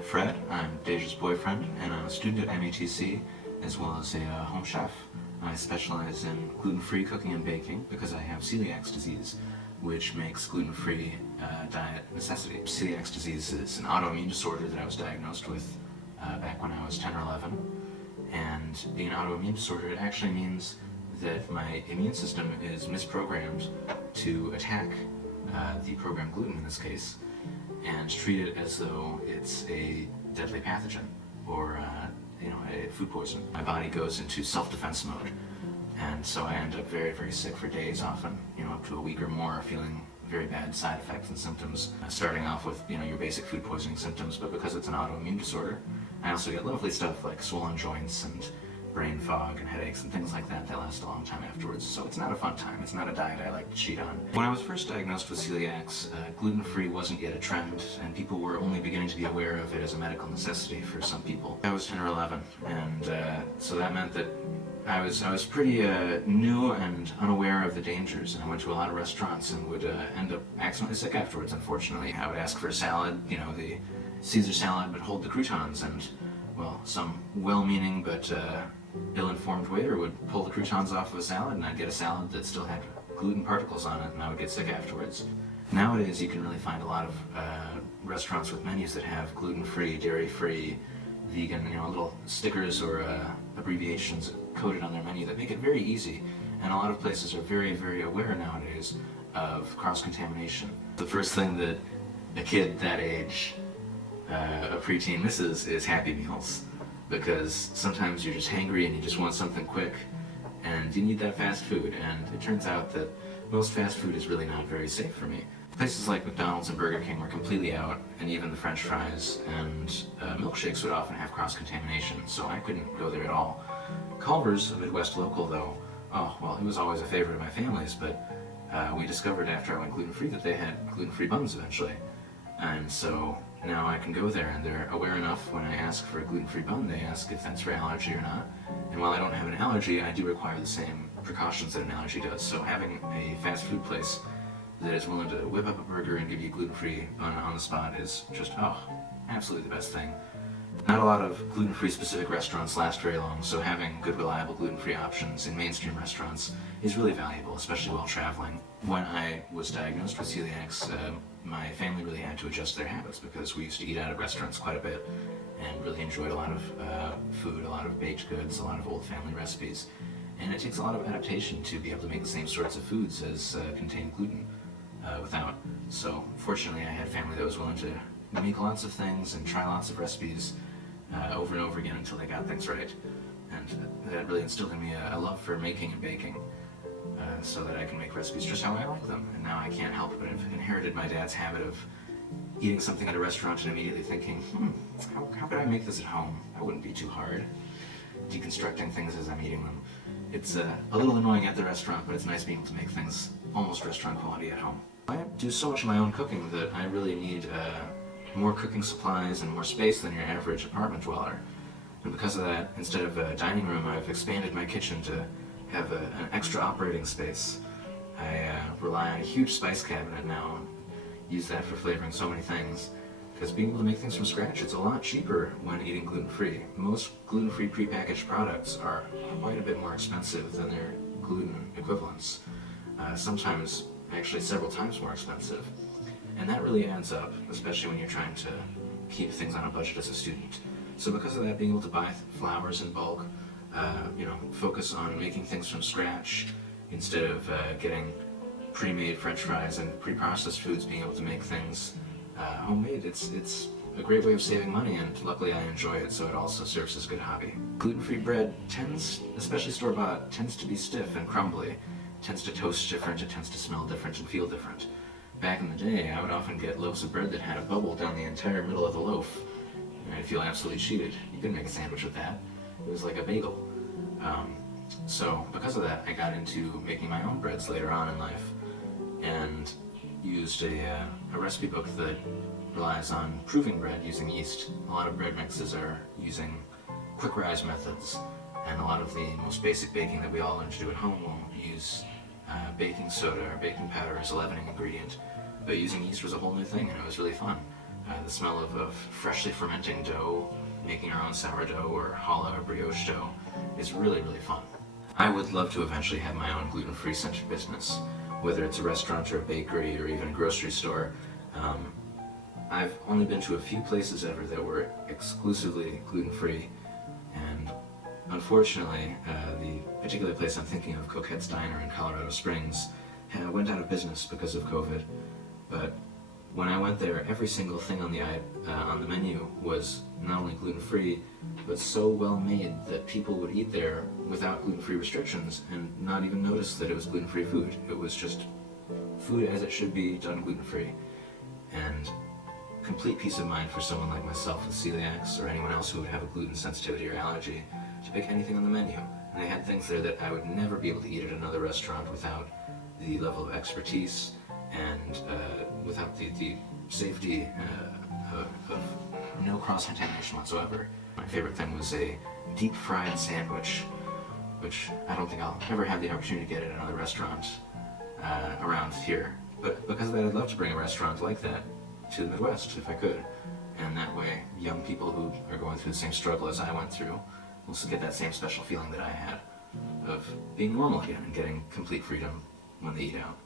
I'm Fred, I'm Deja's boyfriend, and I'm a student at METC as well as a home chef. I specialize in gluten-free cooking and baking because I have celiac disease, which makes gluten-free diet a necessity. Celiac disease is an autoimmune disorder that I was diagnosed with back when I was 10 or 11. And being an autoimmune disorder, it actually means that my immune system is misprogrammed to attack the programmed gluten in this case, and treat it as though it's a deadly pathogen or a food poison. My body goes into self-defense mode, and so I end up very, very sick for days, often, up to a week or more, feeling very bad side effects and symptoms, starting off with your basic food poisoning symptoms. But because it's an autoimmune disorder, I also get lovely stuff like swollen joints and brain fog and headaches and things like that last a long time afterwards. So it's not a fun time. It's not a diet I like to cheat on. When I was first diagnosed with celiac, gluten-free wasn't yet a trend, and people were only beginning to be aware of it as a medical necessity for some people. I was 10 or 11, and so that meant that I was pretty new and unaware of the dangers, and I went to a lot of restaurants and would end up accidentally sick afterwards, unfortunately. I would ask for a salad, the Caesar salad, but hold the croutons, and, well, some well-meaning but ill-informed waiter would pull the croutons off of a salad, and I'd get a salad that still had gluten particles on it, and I would get sick afterwards. Nowadays, you can really find a lot of restaurants with menus that have gluten-free, dairy-free, vegan, little stickers or abbreviations coded on their menu that make it very easy. And a lot of places are very, very aware nowadays of cross-contamination. The first thing that a kid that age, a preteen, misses is Happy Meals, because sometimes you're just hangry and you just want something quick and you need that fast food, and it turns out that most fast food is really not very safe for me. Places like McDonald's and Burger King were completely out, and even the French fries and milkshakes would often have cross-contamination, so I couldn't go there at all. Culver's, a Midwest local though, it was always a favorite of my family's, but we discovered after I went gluten-free that they had gluten-free buns eventually. And so now I can go there, and they're aware enough when I ask for a gluten-free bun, they ask if that's for allergy or not. And while I don't have an allergy, I do require the same precautions that an allergy does. So having a fast food place that is willing to whip up a burger and give you a gluten-free bun on the spot is just, absolutely the best thing. Not a lot of gluten-free specific restaurants last very long, so having good, reliable gluten-free options in mainstream restaurants is really valuable, especially while traveling. When I was diagnosed with celiac, my family really had to adjust their habits because we used to eat out of restaurants quite a bit and really enjoyed a lot of food, a lot of baked goods, a lot of old family recipes. And it takes a lot of adaptation to be able to make the same sorts of foods as contain gluten without. So fortunately I had family that was willing to make lots of things and try lots of recipes over and over again until they got things right. And that really instilled in me a love for making and baking, so that I can make recipes just how I like them. And now I can't help but have inherited my dad's habit of eating something at a restaurant and immediately thinking, how could I make this at home? That wouldn't be too hard. Deconstructing things as I'm eating them. It's a little annoying at the restaurant, but it's nice being able to make things almost restaurant quality at home. I do so much of my own cooking that I really need more cooking supplies and more space than your average apartment dweller. And because of that, instead of a dining room, I've expanded my kitchen to have an extra operating space. I rely on a huge spice cabinet now and use that for flavoring so many things, because being able to make things from scratch, it's a lot cheaper when eating gluten-free. Most gluten-free prepackaged products are quite a bit more expensive than their gluten equivalents, sometimes actually several times more expensive. And that really adds up, especially when you're trying to keep things on a budget as a student. So because of that, being able to buy flours in bulk, focus on making things from scratch instead of getting pre-made French fries and pre-processed foods, being able to make things homemade, it's a great way of saving money, and luckily I enjoy it, so it also serves as a good hobby. Gluten-free bread tends, especially store-bought, tends to be stiff and crumbly, tends to toast different, it tends to smell different and feel different. Back in the day, I would often get loaves of bread that had a bubble down the entire middle of the loaf, and I'd feel absolutely cheated. You couldn't make a sandwich with that. It was like a bagel. So because of that, I got into making my own breads later on in life, and used a recipe book that relies on proving bread using yeast. A lot of bread mixes are using quick rise methods, and a lot of the most basic baking that we all learn to do at home will use baking soda or baking powder as a leavening ingredient. But using yeast was a whole new thing, and it was really fun. The smell of freshly fermenting dough, making our own sourdough or challah or brioche dough is really, really fun. I would love to eventually have my own gluten-free centered business, whether it's a restaurant or a bakery or even a grocery store. I've only been to a few places ever that were exclusively gluten-free, and unfortunately, the particular place I'm thinking of, Coquette's Diner in Colorado Springs, went out of business because of COVID. But when I went there, every single thing on the menu was not only gluten-free, but so well made that people would eat there without gluten-free restrictions and not even notice that it was gluten-free food. It was just food as it should be, done gluten-free. And complete peace of mind for someone like myself with celiacs or anyone else who would have a gluten sensitivity or allergy to pick anything on the menu. And they had things there that I would never be able to eat at another restaurant without the level of expertise and without the safety of no cross-contamination whatsoever. My favorite thing was a deep-fried sandwich, which I don't think I'll ever have the opportunity to get at another restaurant around here. But because of that, I'd love to bring a restaurant like that to the Midwest if I could. And that way, young people who are going through the same struggle as I went through will get that same special feeling that I had of being normal again and getting complete freedom when they eat out.